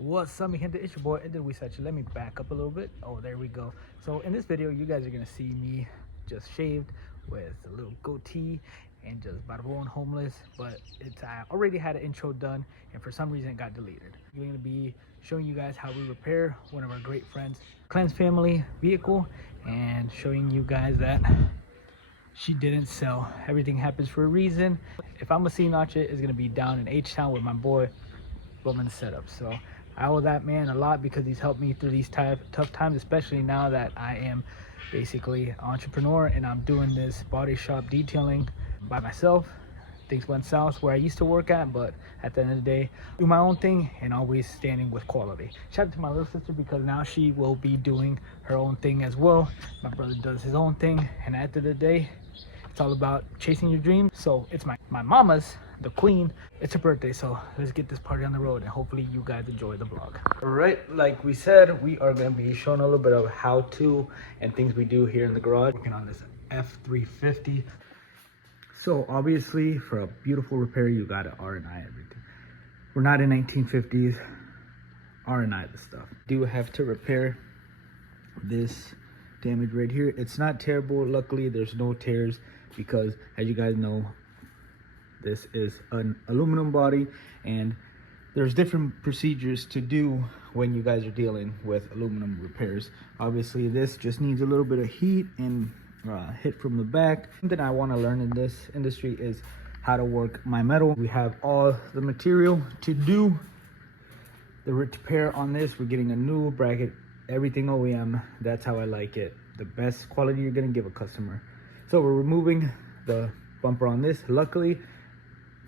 What's up, mi gente? It's your boy Ed Research. Let me back up a little bit. Oh, there we go. So in this video, you guys are gonna see me just shaved with a little goatee and just barbon homeless. But I already had an intro done, and for some reason it got deleted. We're gonna be showing you guys how we repair one of our great friends' Clan's family vehicle, and showing you guys that she didn't sell. Everything happens for a reason. If I'm gonna see notch it, it's gonna be down in H-Town with my boy Roman Setup. So I owe that man a lot because he's helped me through these tough times, especially now that I am basically an entrepreneur and I'm doing this body shop detailing by myself. Things went south where I used to work at, but at the end of the day, do my own thing and always standing with quality. Shout out to my little sister because now she will be doing her own thing as well. My brother does his own thing, and at the end of the day, it's all about chasing your dreams. So it's my mama's, the queen. It's her birthday, so let's get this party on the road, and hopefully you guys enjoy the vlog. All right, like we said, we are gonna be showing a little bit of how to and things we do here in the garage, working on this F-350. So obviously, for a beautiful repair, you gotta R&I everything. We're not in 1950s. R&I the stuff. Do have to repair this damage right here. It's not terrible. Luckily, there's no tears because, as you guys know, this is an aluminum body, and there's different procedures to do when you guys are dealing with aluminum repairs. Obviously, this just needs a little bit of heat and hit from the back. Something I want to learn in this industry is how to work my metal. We have all the material to do the repair on this. We're getting a new bracket, everything OEM. That's how I like it. The best quality you're gonna give a customer. So we're removing the bumper on this. Luckily,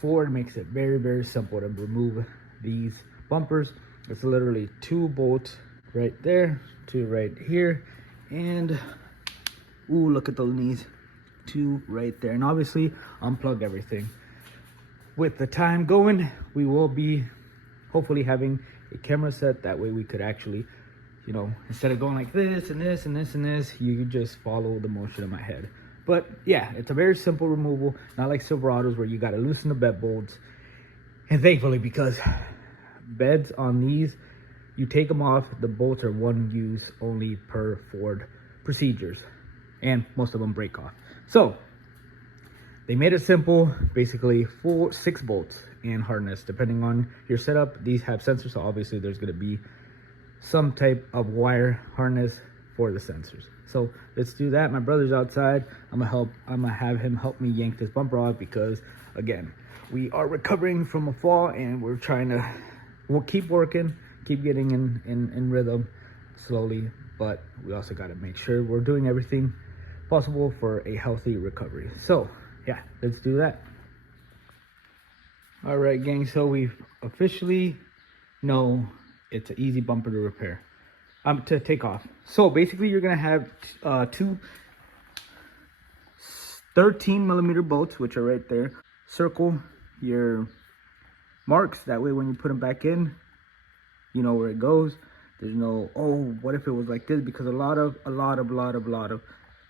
Ford makes it very, very simple to remove these bumpers. It's literally 2 bolts right there, 2 right here, and ooh, look at those knees, 2 right there. And obviously unplug everything. With the time going, we will be hopefully having a camera set. That way we could actually, you know, instead of going like this and this and this and this, you could just follow the motion of my head. But yeah, it's a very simple removal, not like Silverados where you got to loosen the bed bolts. And thankfully, because beds on these, you take them off, the bolts are one use only per Ford procedures, and most of them break off. So they made it simple, basically 6 bolts and harness depending on your setup. These have sensors, so obviously there's going to be some type of wire harness for the sensors. So let's do that. My brother's outside. I'm gonna have him help me yank this bumper off because, again, we are recovering from a fall and we're trying to keep working, keep getting in rhythm slowly, but we also got to make sure we're doing everything possible for a healthy recovery. So yeah, let's do that. All right, gang, so we officially know it's an easy bumper to repair, to take off. So basically you're gonna have 2 13mm bolts, which are right there. Circle your marks, that way when you put them back in, you know where it goes. There's no, oh, what if it was like this? Because a lot of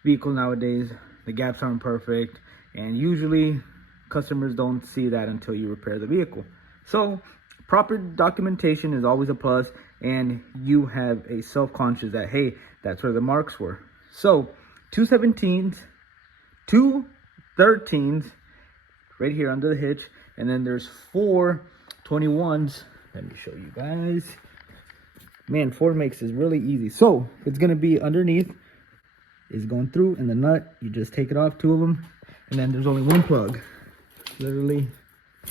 vehicles nowadays, the gaps aren't perfect, and usually customers don't see that until you repair the vehicle. So proper documentation is always a plus, and you have a self-conscious that, hey, that's where the marks were. So 2 17s, 2 13s right here under the hitch, and then there's 4 21s. Let me show you guys. Man, Ford makes this really easy. So it's gonna be underneath, is going through, and the nut, you just take it off, 2 of them, and then there's only 1 plug, literally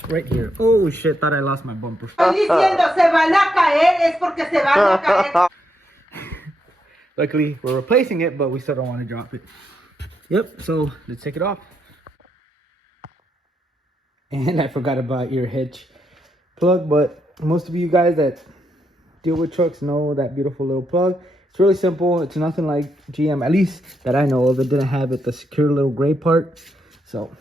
right here. Oh shit, thought I lost my bumper. Luckily, we're replacing it, but we still don't want to drop it. Yep, so let's take it off. And I forgot about your hitch plug, but most of you guys that deal with trucks know that beautiful little plug. It's really simple. It's nothing like GM, at least that I know of. It didn't have the secure little gray part. So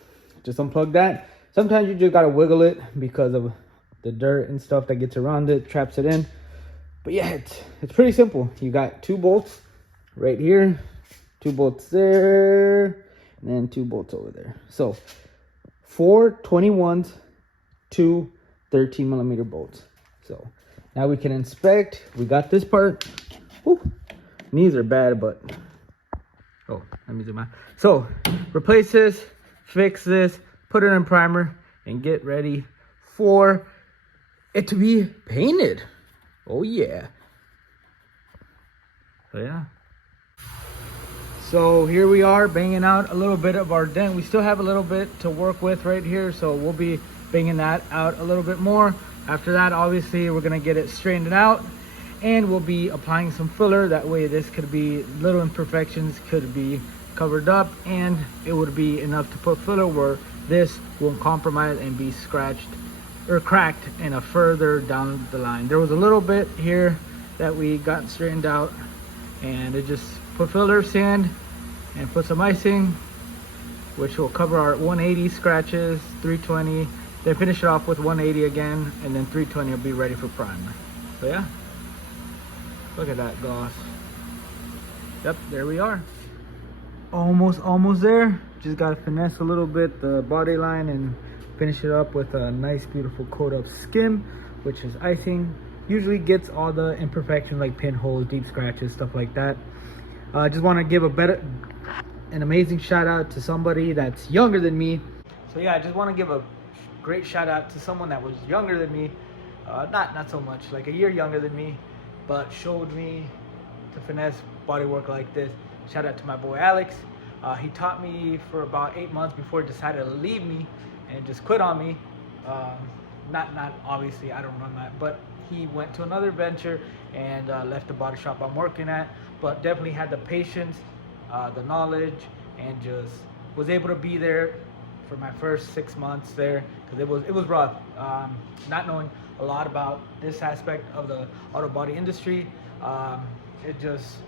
just unplug that. Sometimes you just gotta wiggle it because of the dirt and stuff that gets around it, traps it in. But yeah, it's pretty simple. You got 2 bolts right here, 2 bolts there, and then 2 bolts over there. So 4 21s, 2 13mm bolts. So Now we can inspect. We got this part. Whew. Knees are bad, but oh, let me zoom out. So replace this, fix this, put it in primer, and get ready for it to be painted. Oh yeah. So yeah. So here we are banging out a little bit of our dent. We still have a little bit to work with right here, so we'll be banging that out a little bit more. After that, obviously, we're gonna get it straightened out, and we'll be applying some filler. That way this could be, little imperfections could be covered up, and it would be enough to put filler where this won't compromise and be scratched or cracked in a further down the line. There was a little bit here that we got straightened out, and it just put filler, sand, and put some icing, which will cover our 180 scratches, 320, then finish it off with 180 again, and then 320 will be ready for primer. So yeah, look at that gloss. Yep, there we are. Almost there. Just gotta finesse a little bit the body line and finish it up with a nice beautiful coat of skim, which is icing. Usually gets all the imperfections like pinholes, deep scratches, stuff like that. I just want to give an amazing shout out to somebody that's younger than me. So yeah, I just want to give a great shout out to someone that was younger than me, not so much, like a year younger than me, but showed me to finesse bodywork like this. Shout out to my boy Alex. He taught me for about 8 months before he decided to leave me and just quit on me. Not obviously, I don't run that, but he went to another venture and left the body shop I'm working at, but definitely had the patience, the knowledge, and just was able to be there for my first 6 months there, because it was rough, not knowing a lot about this aspect of the auto body industry. It just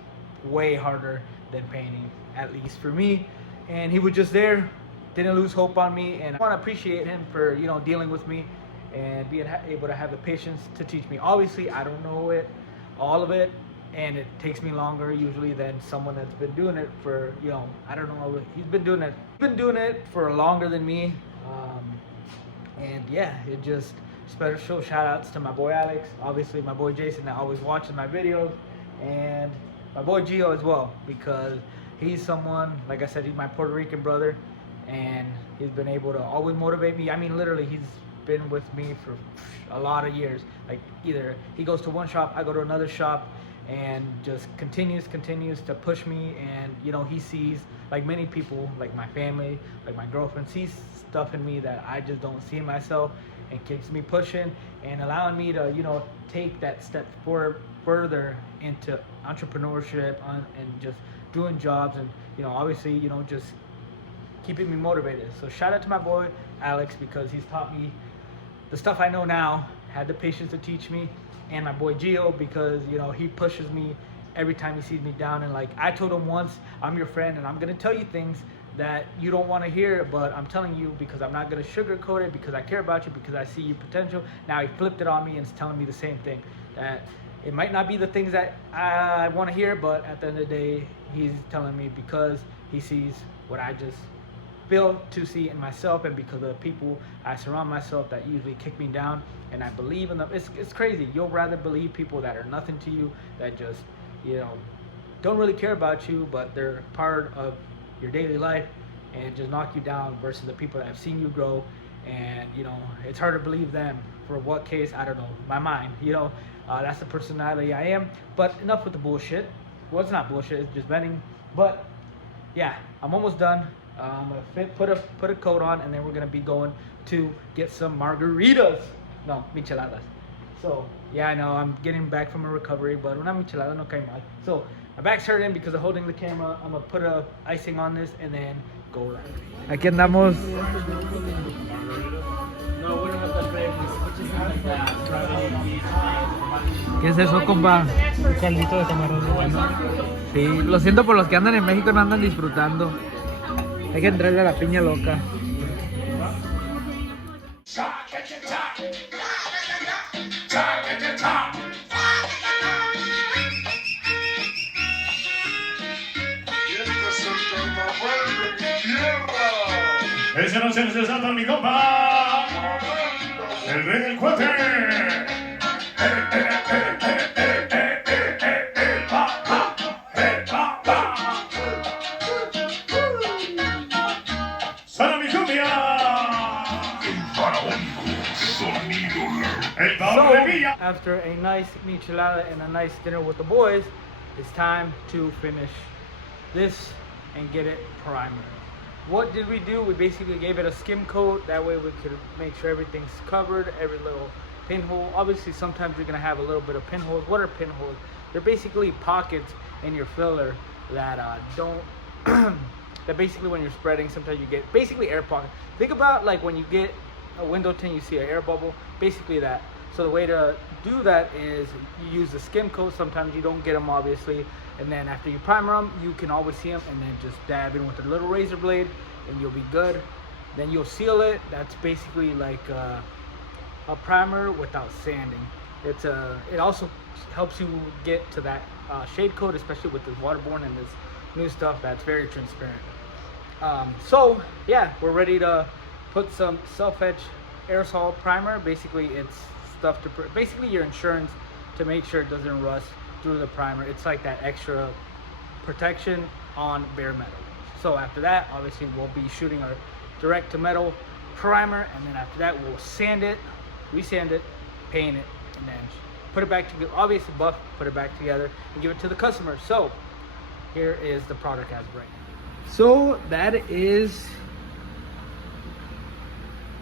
way harder than painting, at least for me. And he was just there, didn't lose hope on me, and I want to appreciate him for, you know, dealing with me and being able to have the patience to teach me. Obviously, I don't know all of it, and it takes me longer usually than someone that's been doing it for, you know, I don't know, he's been doing it for longer than me. And yeah, it just special shout outs to my boy Alex, obviously my boy Jason that always watches my videos, and my boy Gio as well, because he's someone, like I said, he's my Puerto Rican brother, and he's been able to always motivate me. I mean, literally, he's been with me for a lot of years. Like, either he goes to one shop, I go to another shop, and just continues to push me. And you know, he sees, like many people, like my family, like my girlfriend, sees stuff in me that I just don't see in myself, and keeps me pushing and allowing me to, you know, take that step further into entrepreneurship and just doing jobs, and you know, obviously, you know, just keeping me motivated. So shout out to my boy Alex, because he's taught me the stuff I know now, had the patience to teach me, and my boy Gio, because you know, he pushes me every time he sees me down. And like I told him once, I'm your friend and I'm gonna tell you things that you don't want to hear, but I'm telling you because I'm not gonna sugarcoat it, because I care about you, because I see your potential. Now he flipped it on me and is telling me the same thing, that it might not be the things that I want to hear, but at the end of the day, he's telling me because he sees what I just fail to see in myself, and because of the people I surround myself that usually kick me down, and I believe in them. It's crazy. You'll rather believe people that are nothing to you, that just, you know, don't really care about you, but they're part of your daily life and just knock you down, versus the people that have seen you grow. And you know, it's hard to believe them. For what case, I don't know, my mind, you know, that's the personality I am. But enough with the bullshit. Well, it's not bullshit, it's just venting. But yeah, I'm almost done. I'm gonna put a coat on, and then we're gonna be going to get some margaritas. No, micheladas. So yeah, I know I'm getting back from a recovery, but una michelada no cae mal. So my back's hurting because of holding the camera. I'm gonna put a icing on this and then go live. Aquí andamos. ¿Qué es eso, compa? Un caldito de camarón muy bueno. Sí, lo siento por los que andan en México, no andan disfrutando. Hay que entrarle a la piña loca. Ese no se desata mi compa, el rey del cuate. Sana mi cumbia. El So, Pablo de Villa. after a nice michelada and a nice dinner with the boys, it's time to finish this and get it primer. What did we do? We basically gave it a skim coat. That way we could make sure everything's covered, every little pinhole. Obviously, sometimes you're gonna have a little bit of pinholes. What are pinholes? They're basically pockets in your filler that don't. That basically when you're spreading, sometimes you get basically air pockets. Think about like when you get a window tint, you see an air bubble. Basically that. So the way to do that is you use the skim coat. Sometimes you don't get them, obviously. And then after you primer them, you can always see them, and then just dab in with a little razor blade, and you'll be good. Then you'll seal it. That's basically like a primer without sanding. It also helps you get to that shade coat, especially with this waterborne and this new stuff that's very transparent. So yeah, we're ready to put some self-etch aerosol primer. Basically, it's stuff to basically your insurance to make sure it doesn't rust through the primer. It's like that extra protection on bare metal. So after that, obviously we'll be shooting our direct to metal primer, and then after that we'll sand it, resand it, paint it, and then put it back together. Obviously buff, put it back together and give it to the customer. So here is the product as right now. So that is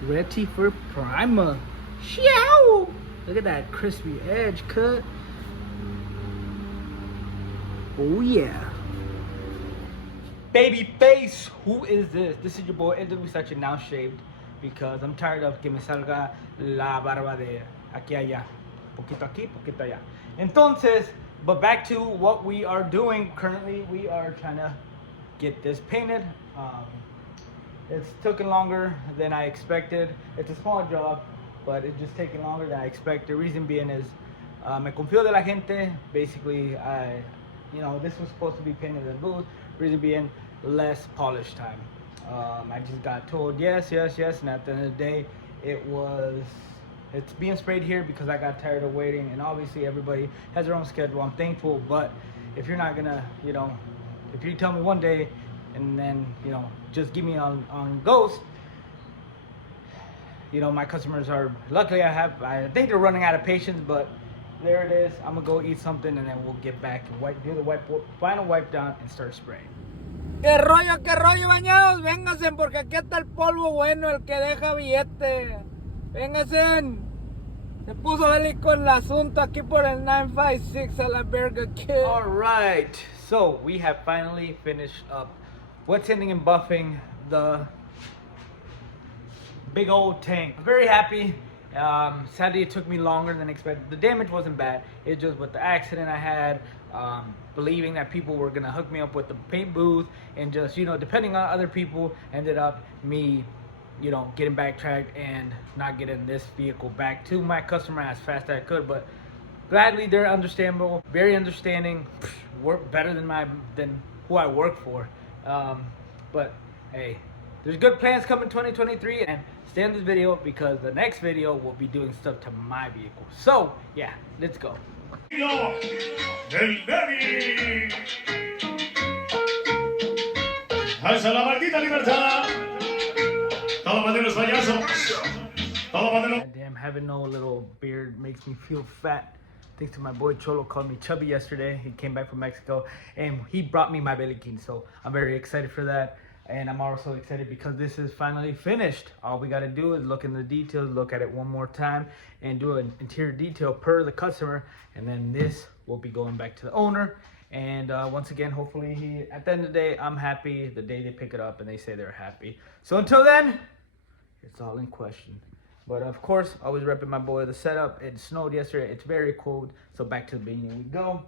ready for primer. Ciao! Look at that crispy edge cut. Oh yeah. Baby face, who is this? This is your boy F-350, now shaved, because I'm tired of que me salga la barba de aquí allá. Poquito aquí, poquito allá. Entonces, but back to what we are doing currently. We are trying to get this painted. It's taken longer than I expected. It's a small job, but it's just taking longer than I expected. The reason being is me confío de la gente. Basically, this was supposed to be painted in booth. Reason being, less polish time. I just got told yes, and at the end of the day, it's being sprayed here because I got tired of waiting, and obviously everybody has their own schedule. I'm thankful, but if you're not gonna, if you tell me one day and then, just give me on ghost, my customers are, luckily I think they're running out of patience, but there it is. I'm gonna go eat something and then we'll get back and do the final wipe down and start spraying. qué rollo, bañados, vénganse porque aquí está el polvo bueno, el que deja billete. Vénganse. Se puso bélico el asunto aquí por el 956 a la Burger King. Alright, so we have finally finished up wet sanding and buffing the big old tank. I'm very happy. Sadly, it took me longer than expected. The damage wasn't bad. It's just with the accident I had, believing that people were gonna hook me up with the paint booth, and just depending on other people, ended up me getting backtracked and not getting this vehicle back to my customer as fast as I could. But gladly, they're understandable, very understanding, work better than who I work for. But hey, there's good plans coming 2023, and stay on this video because the next video will be doing stuff to my vehicle. So yeah, let's go. Del Debbie. Alza la maldita libertad. Todo para los payasos. Todo para los. Damn, having no little beard makes me feel fat. Thanks to my boy Cholo, called me chubby yesterday. He came back from Mexico and he brought me my beliquín, so I'm very excited for that. And I'm also excited because this is finally finished. All we got to do is look in the details, look at it one more time, and do an interior detail per the customer. And then this will be going back to the owner. And once again, hopefully at the end of the day, I'm happy the day they pick it up and they say they're happy. So until then, it's all in question. But of course, always repping my boy the setup. It snowed yesterday. It's very cold. So back to the beginning we go.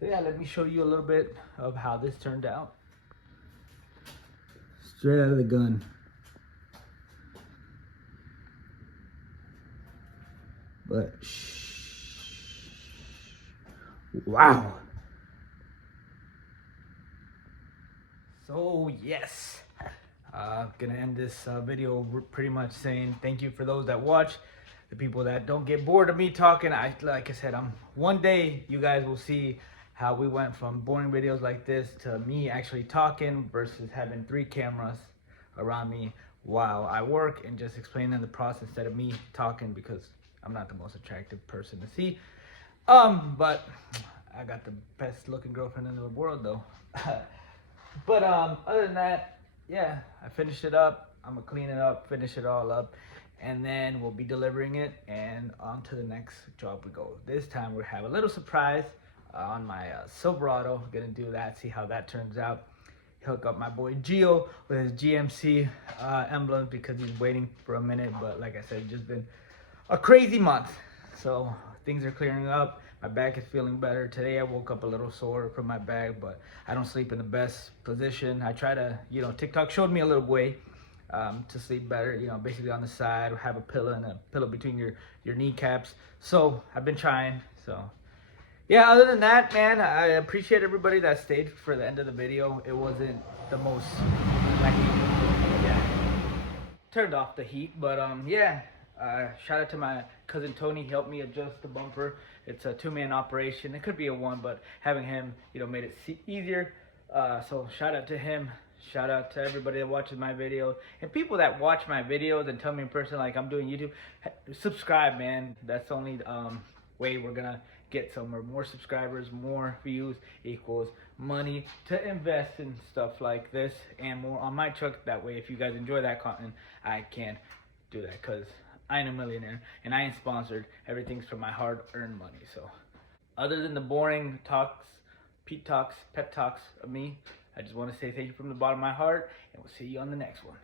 So yeah, let me show you a little bit of how this turned out. Straight out of the gun. But wow. So yes, I'm gonna end this video pretty much saying thank you for those that watch. the people that don't get bored of me talking. Like I said, one day you guys will see how we went from boring videos like this to me actually talking versus having 3 cameras around me while I work and just explaining the process instead of me talking, because I'm not the most attractive person to see. But I got the best looking girlfriend in the world though. But other than that, yeah, I finished it up. I'm gonna clean it up, finish it all up, and then we'll be delivering it and on to the next job we go. This time we have a little surprise on my Silverado. Gonna do that, see how that turns out. Hook up my boy Gio with his GMC emblem because he's waiting for a minute. But like I said, it's just been a crazy month. So things are clearing up. My back is feeling better. Today I woke up a little sore from my back, but I don't sleep in the best position. I try to, TikTok showed me a little way to sleep better, basically on the side, or have a pillow and a pillow between your kneecaps. So I've been trying. So yeah, other than that, man, I appreciate everybody that stayed for the end of the video. It wasn't the most, turned off the heat, but yeah. Shout out to my cousin Tony. He helped me adjust the bumper. It's a 2-man operation. It could be a 1, but having him, made it easier. So shout out to him. Shout out to everybody that watches my videos and people that watch my videos and tell me in person like I'm doing YouTube. Subscribe, man. That's the only way we're gonna get somewhere. More subscribers, more views equals money to invest in stuff like this and more on my truck. That way, if you guys enjoy that content, I can do that because I ain't a millionaire and I ain't sponsored. Everything's from my hard-earned money. So other than the boring talks, pep talks of me, I just want to say thank you from the bottom of my heart, and we'll see you on the next one.